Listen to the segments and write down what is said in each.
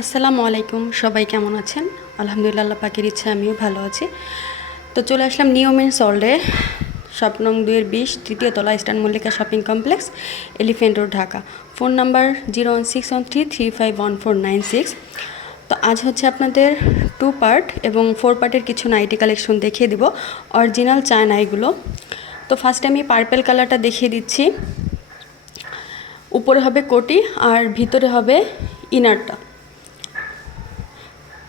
আসসালামু আলাইকুম, সবাই কেমন আছেন? আলহামদুলিল্লাহ পাকের ইচ্ছে, আমিও ভালো আছি। তো চলে আসলাম নিয়মের সল্ডে শপ নং দুইয়ের বিশ তৃতীয় তলা Eastern Mallika shopping complex, Elephant Road, Dhaka. Phone number zero one six one three three five one four nine six. তো আজ হচ্ছে আপনাদের টু পার্ট এবং ফোর পার্টের কিছু নাইটি কালেকশন দেখিয়ে দিব, অরিজিনাল চায়না এগুলো। তো ফার্স্টে আমি পার্পেল কালারটা দেখিয়ে দিচ্ছি। উপরে হবে কোটি আর ভিতরে হবে ইনারটা।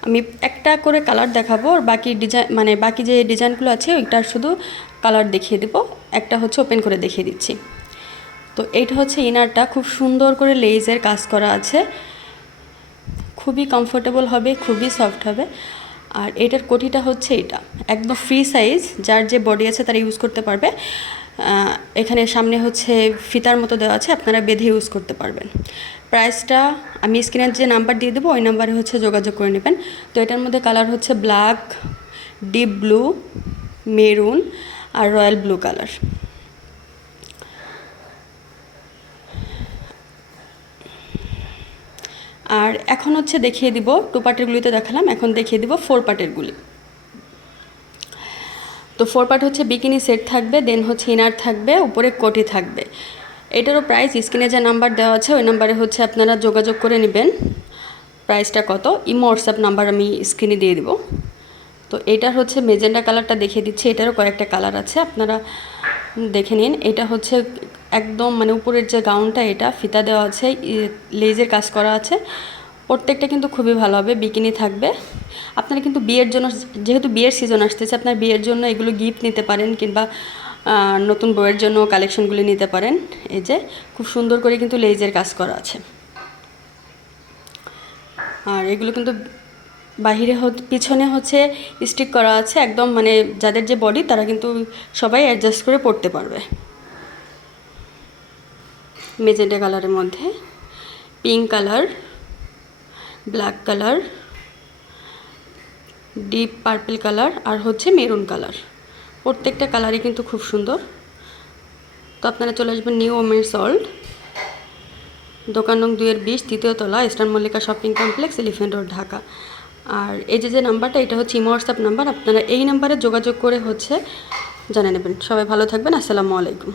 আমি একটা করে কালার দেখাবো, আর বাকি ডিজাইন মানে বাকি যে ডিজাইনগুলো আছে ওইটার শুধু কালার দেখিয়ে দেবো। একটা হচ্ছে ওপেন করে দেখিয়ে দিচ্ছি। তো এইটা হচ্ছে ইনারটা খুব সুন্দর করে লেজের কাজ করা আছে। খুবই কমফোর্টেবল হবে, খুবই সফট হবে। আর এটার কোটিটা হচ্ছে এটা একদম ফ্রি সাইজ যার যে বডি আছে তারা ইউজ করতে পারবে। এখানে সামনে হচ্ছে ফিতার মতো দেওয়া আছে, আপনারা বেঁধে ইউজ করতে পারবেন। প্রাইসটা আমি স্ক্রিনের যে নাম্বার দিয়ে দেবো, ওই নাম্বারে হচ্ছে যোগাযোগ করে নেবেন। তো এটার মধ্যে কালার হচ্ছে ব্ল্যাক ডিপ ব্লু মেরুন আর রয়্যাল ব্লু কালার আর এখন হচ্ছে দেখিয়ে দিব টু পার্টেরগুলিতে দেখালাম, এখন দেখিয়ে দিব ফোর পার্টেরগুলি তো ফোর পার্ট হচ্ছে বিকিনি সেট থাকবে দেন হচ্ছে ইনার থাকবে, উপরে কোটি থাকবে। এটারও প্রাইস স্ক্রিনে যে নাম্বার দেওয়া আছে, ওই নাম্বারে হচ্ছে আপনারা যোগাযোগ করে নেবেন। প্রাইসটা কত? ইমো হোয়াটসঅ্যাপ নাম্বার আমি স্ক্রিনে দিয়ে দিব। তো এটার হচ্ছে মেজেন্ডা কালারটা দেখিয়ে দিচ্ছি, এটারও কয়েকটা কালার আছে, আপনারা দেখে নিন। এটা হচ্ছে একদম মানে উপরের যে গাউনটা এটা ফিতা দেওয়া আছে লেজের কাজ করা আছে। প্রত্যেকটা কিন্তু খুবই ভালো হবে, বিকিনি থাকবে। আপনারা কিন্তু বিয়ের জন্য, যেহেতু বিয়ের সিজন আসতেছে, আপনার বিয়ের জন্য এগুলো গিফট নিতে পারেন কিংবা নতুন বইয়ের জন্য কালেকশনগুলি নিতে পারেন। এই যে, খুব সুন্দর করে কিন্তু লেজের কাজ করা আছে। আর এগুলো কিন্তু বাহিরে পিছনে হচ্ছে স্টিক করা আছে, একদম মানে যাদের যে বডি তারা কিন্তু সবাই অ্যাডজাস্ট করে পড়তে পারবে। মেজেন্টা কালারের মধ্যে pink colour black colour, deep purple colour আর হচ্ছে মেরুন কালার। প্রত্যেকটা কালারই কিন্তু খুব সুন্দর। তো আপনারা চলে আসবেন নিউ ওমেন সল্ট দোকান নং দুইয়ের বিশ, তৃতীয় তলা, Eastern Mallika shopping complex Elephant Road, Dhaka. আর এই যে যে নাম্বারটা, এটা হচ্ছে ইমো হোয়াটসঅ্যাপ নাম্বার। আপনারা এই নাম্বারে যোগাযোগ করে হচ্ছে জানিয়ে নেবেন। সবাই ভালো থাকবেন। আসসালামু আলাইকুম।